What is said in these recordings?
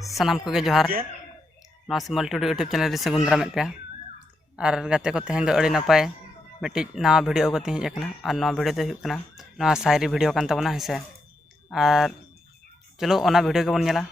सानाम को जोहार सिमल टुडू यूट्यूब चैनल से गुंदरा में पे और गाते को तेहन अड़ी नपाय मिट्टी नवा वीडियो को हजना और नवा वीडियो तो ना शायरी वीडियो कान तबना है से और चलो ओना वीडियो के बन नेला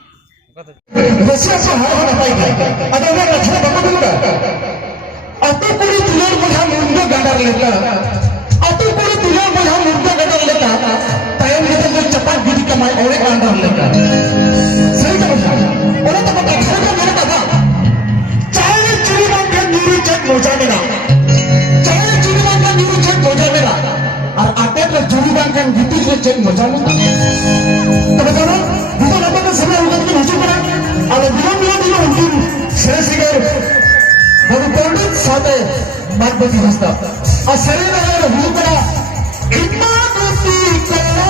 माधवती हंसदा और शरीर में हुकरा इतना दूती कला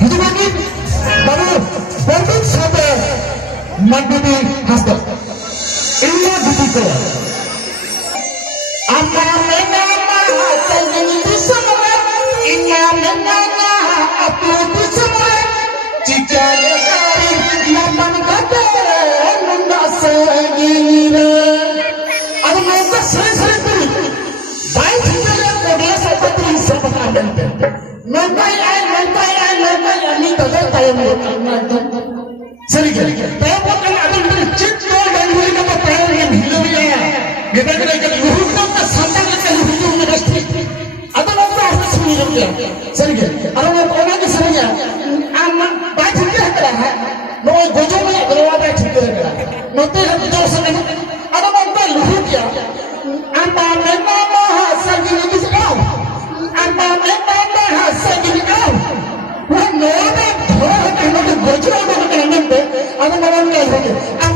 हिजवानी बाबू पंडित साथे माधवती हंसदा इतना दूती कला अम्मा मेना ना चलनी दिसमरे इन्ना मेना ना अपने दिसमरे चिचाले कारी नमन गते मुंडा सगीरे I'm